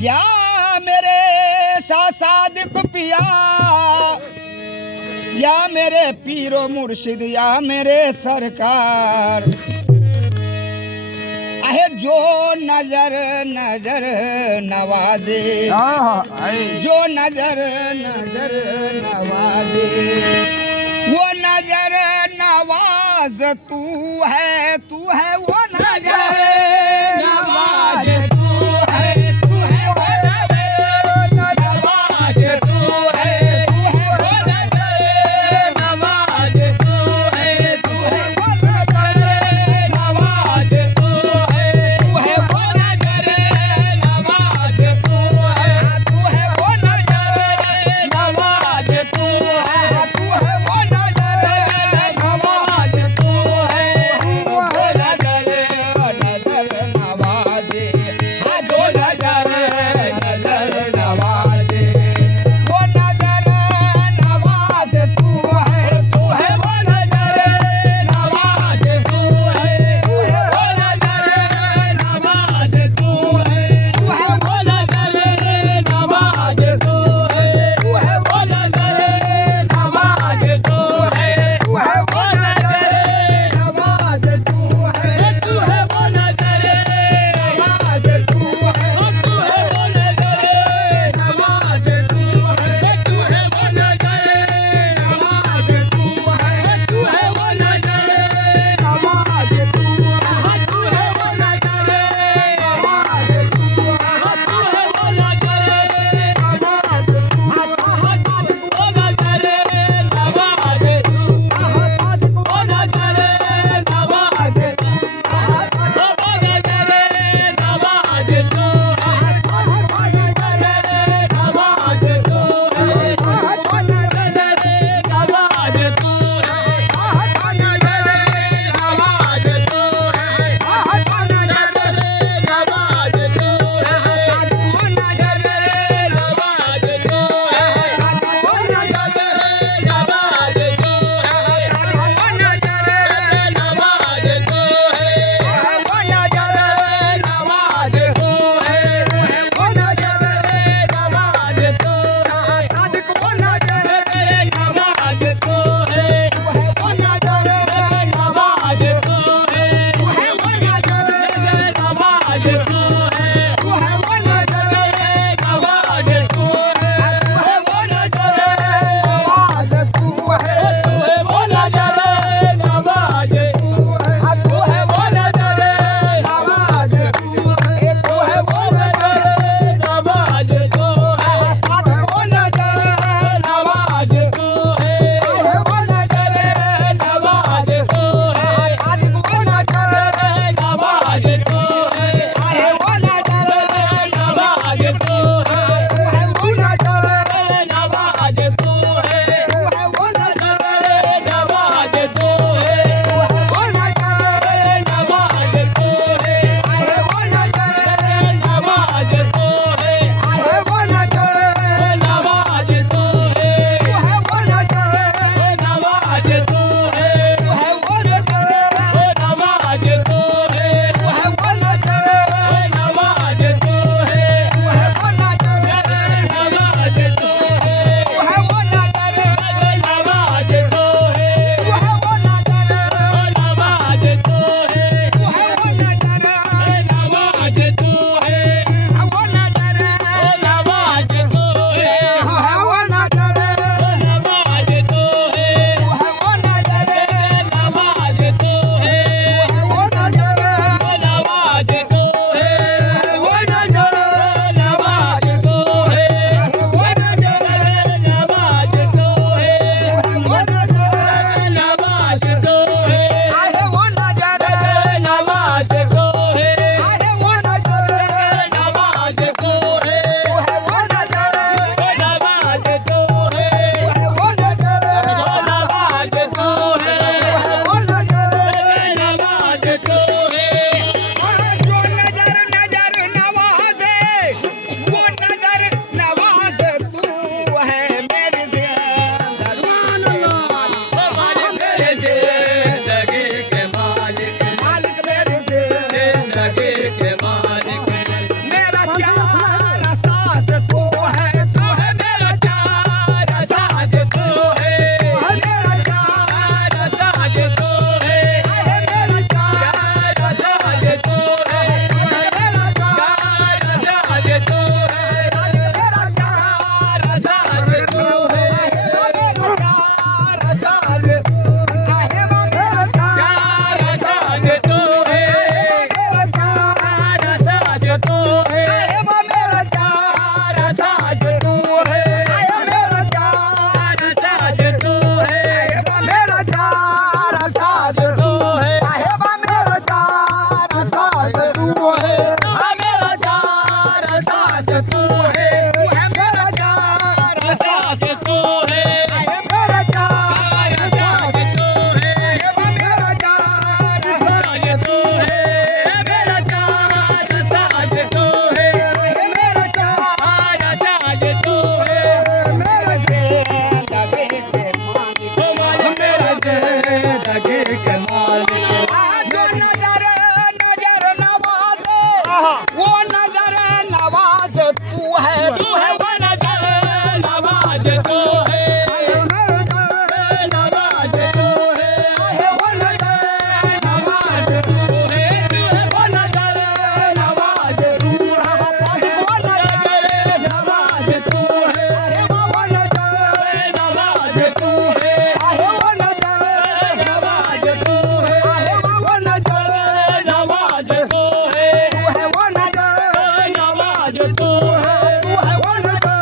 या मेरे सादिक पिया, या मेरे पीरो मुर्शिद, या मेरे सरकार। आहे जो नजर नजर नवाजे, जो नजर नजर नवाजे, वो नजर नवाज तू है वो नजर नवाज तू है वो नजर नवाज तू है वो नजर नवाज तू है वो नजर नवाज तू है वो नजर नवाज तू है वो नजर नवाज तू है वो नजर नवाज तू है वो नजर है, आहे बा मेरा चार साज तू है, आहे मेरा चार साज तू है, आहे बा मेरा चार साज तू है, आहे बा मेरा चार साज तू है, मेरा चार साज तू है मेरा चार साज तू है, आहे मेरा चार साज तू है, आहे बा मेरा चार साज तू है, मेरा चार साज तू है, आहे मेरा चार साज तू है, मेरा जिंदगी के मालिक ओ मालिक मेरा जिंदगी के मालिक। जो नजर नजर नवाजे वो नजर नवाज तू है तू है वो नजर नवाज तू है, नवाज तू है, आहे वो नजर नवाज तू है, तू है वो नजर नवाज तू है, वो नजर नवाज तू है, आहे वो नजर नवाज तू है, आहे वो नजर नवाज तू है, आहे वो नजर नवाज तू है, तू है वो नजर नवाज तू है, तू है वो नजर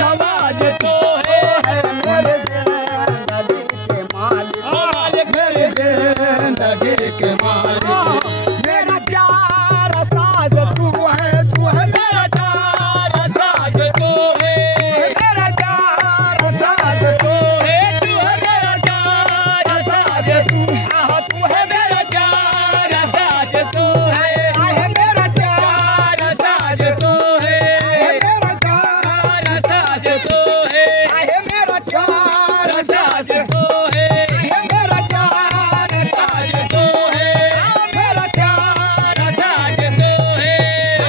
नवाज तू है, है मेरे जिंदगी के मालिक ओ मालिक मेरी जिंदगी के मालिक। मेरा चार साज तू है मेरा चार साज तू है, मेरा चार साज तू है, तू है मेरा चार साज तू, आह तू है मेरा चार साज तू है, आहे मेरा चार चार साज तू है, आहे मेरा चार चार साज तू है, आहे मेरा चार साज तू है, आहे मेरा चार साज तू है, आह मेरा चार साज तू है,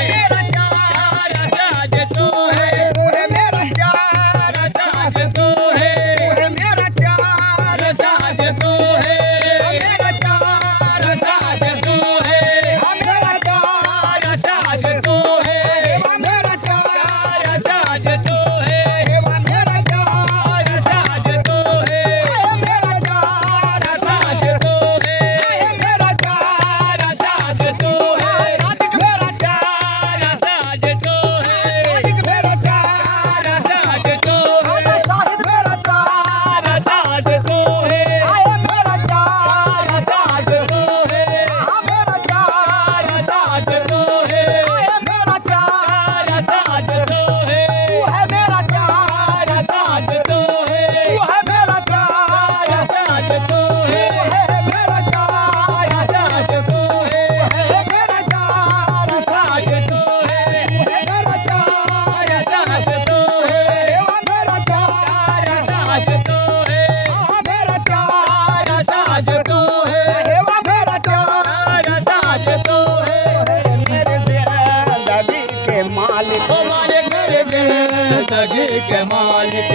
मेरा चार साज तू है, तू है मेरा चार साज तू है, तू है मेरा चार साज तू है, मेरा चार साज तू है, मेरा चार साज तू है, मेरा चार साज तू है, मेरा चार साज तू है, मेरा चार साज तू है, मेरा चार साज तू है, सादिक मेरा चार साज तू है, सादिक मेरा चार साज तू है, आजा शाहिद मेरा चार साज तू है, आए मेरा चार साज तू है, मेरा चार साज तू है, आए मेरा चार साज तू है, तू है मेरा चार साज तू है, तू है मेरा चार साज तू है, है मेरा चार साज तू है, है मेरा चार साज तू है, है मेरा चार साज तू है, मेरा चार साज तू है, मेरा चार साज तू है, मेरा चार साज तू है, मेरे जिंदगी के मालिक ओ मालिक मेरे जिंदगी के मालिक।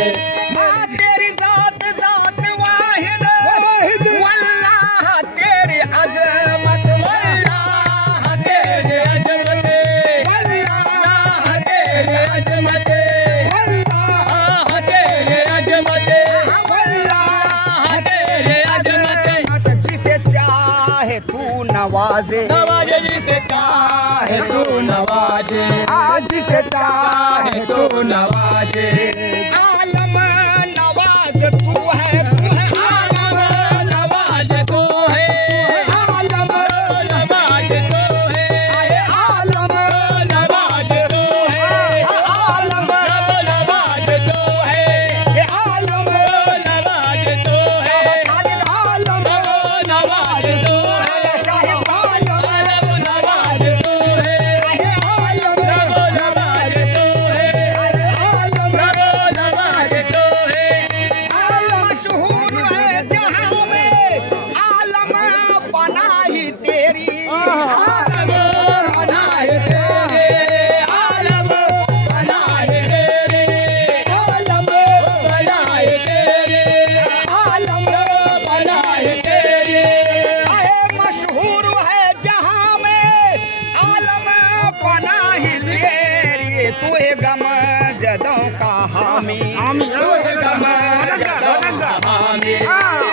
माँ तेरी जात जात वाहिद वल्लाह तेरी अजमत अल्लाह तेरे अजमत, वल्लाह तेरे अजमत, वल्लाह तेरे अजमत, वल्लाह तेरे अजमत। जिसे चाहे तू नवाजे नवाजे जिसे चाहे तू नवाजे, आज जिसे चाहे तू नवाजे, आलम नवाज तू है आलम नवाज तू है, आलम नवाज तू है, आलम नवाज तू है, आलम नवाज तू है, आलम नवाज तू है, सादिक आलम नवाज तू है, शाहिद आलम नवाज तू है, आलम नवाज तू है, आलम नवाज तू है, आलम मशहूर है जहां में आलम पनाही तेरी आलम बनाए तेरे, आलम बनाए तेरे, आलम बनाए तेरे, आलम बनाए तेरे, मशहूर है जहां में आलम पनाही तेरी तू गम जदों का हामी तू है गम जदों का हामी,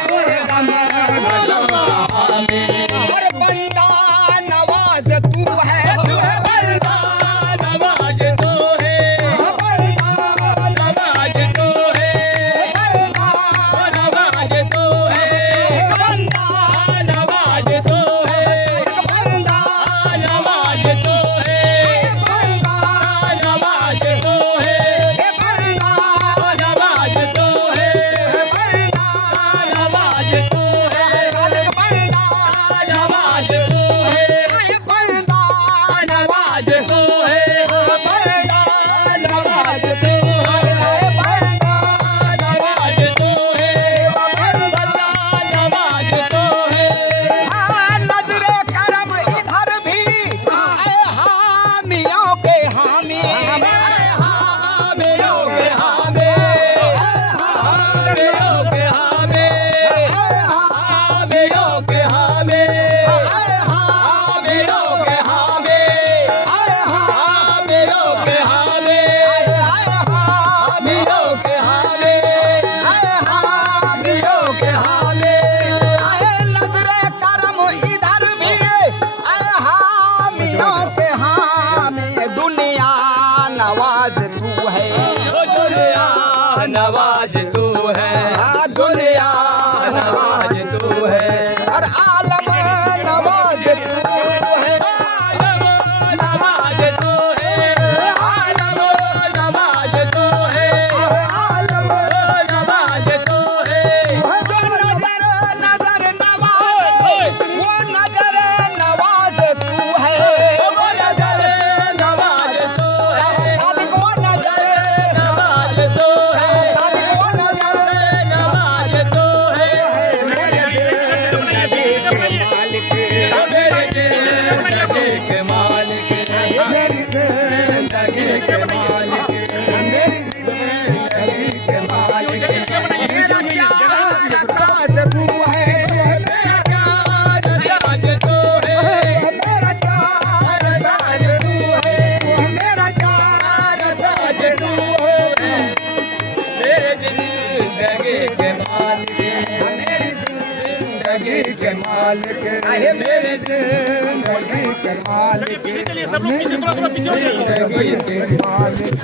तू है गम जदों का हामी, और बंदा नवाज तू है तू है बंदा मालिक आहे मेरे जिंदगी के मालिक पीछे चलिए सब लोग, पीछे थोड़ा पीछे हो जाइए। जिंदगी के मालिक